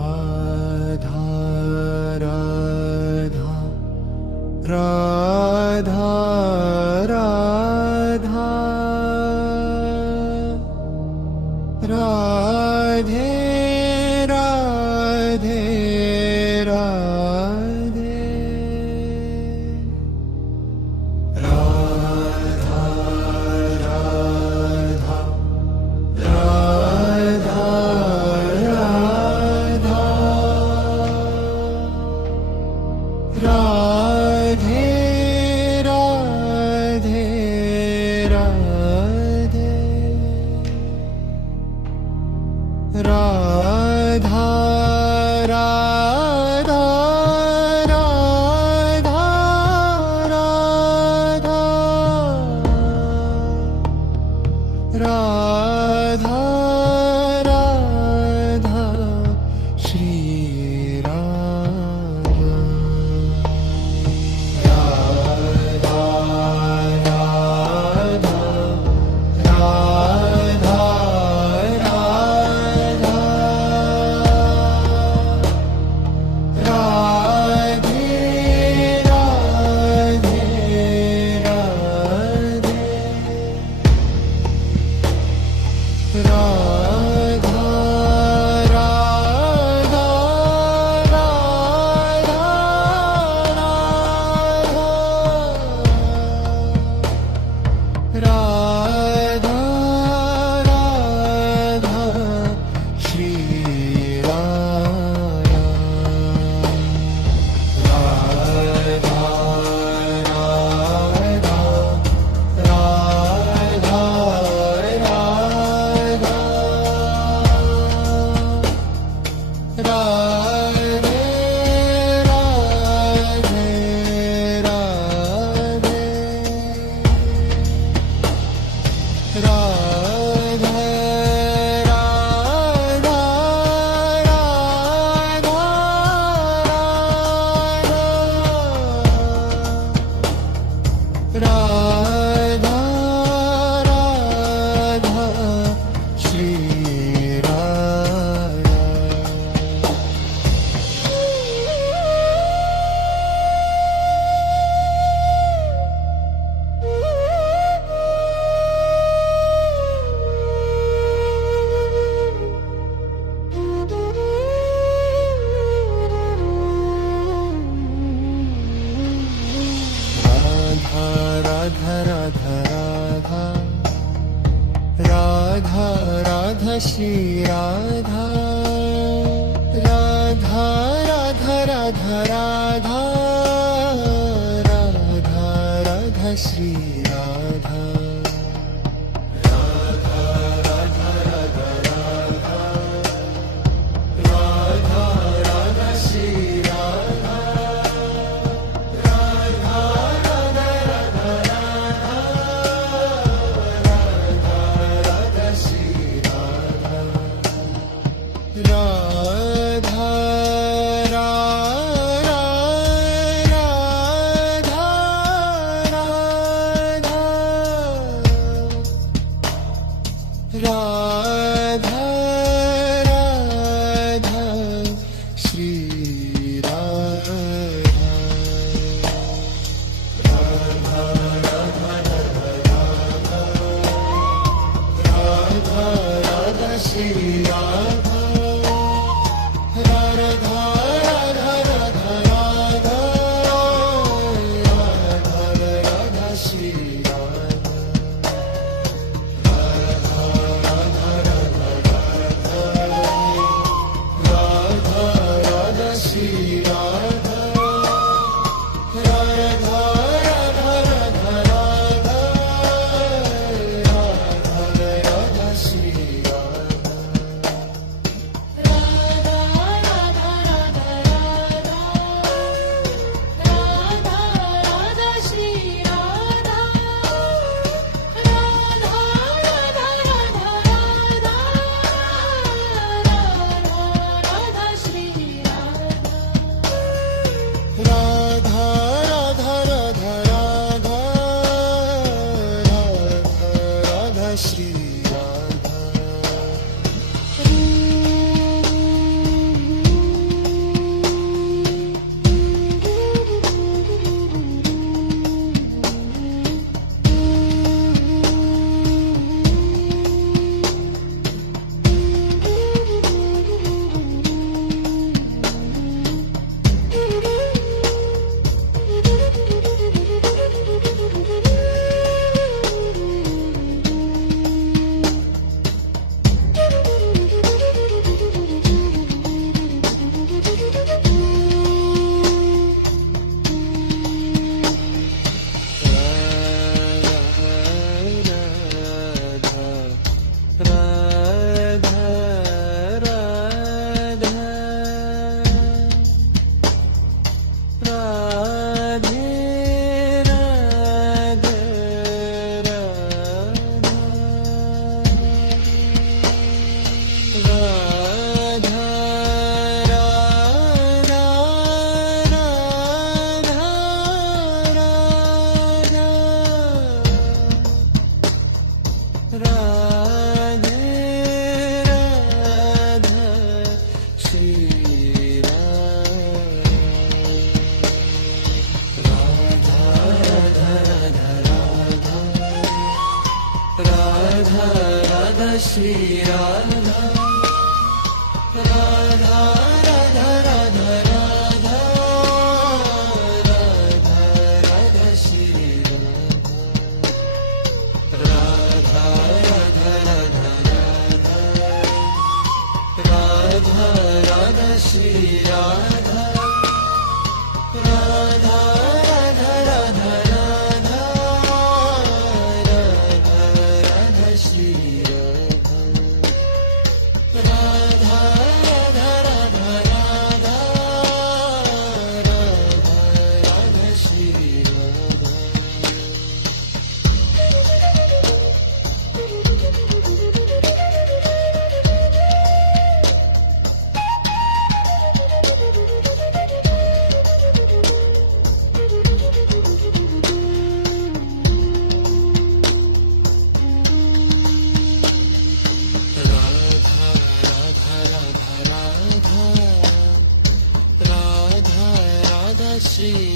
Radha Radha Radha Radha Radhe Radhe Radhe Radha Radha Radha Radha Radhe Radhe Radhe Radha Radha Radha Radha Radha Shri Radha Radha Radha Radhe Radhe Radhe Radha Radha Radha Radha Shri Radha Radha Radha Radha Radhe Radhe Radhe Radha Radha Radha Radha Shri Radha Radha Radha Radha Radha Shri Radha Radha Radha Radha Radha Radha Radha Shri Radha Radha Radha Radha Radha Radha Shri Radha Radha Radha Radha Shri Radha Radha Radha Radha Radha Radha Radha Shri Radha Radha Radha Radha Radha Radha Shri Radha Radha Radha Radha Radha Radha Radha Shri Radha Radha Radha Radha Radha Radha Radha Shri Radha Radha Radha Radha Radha Radha Shri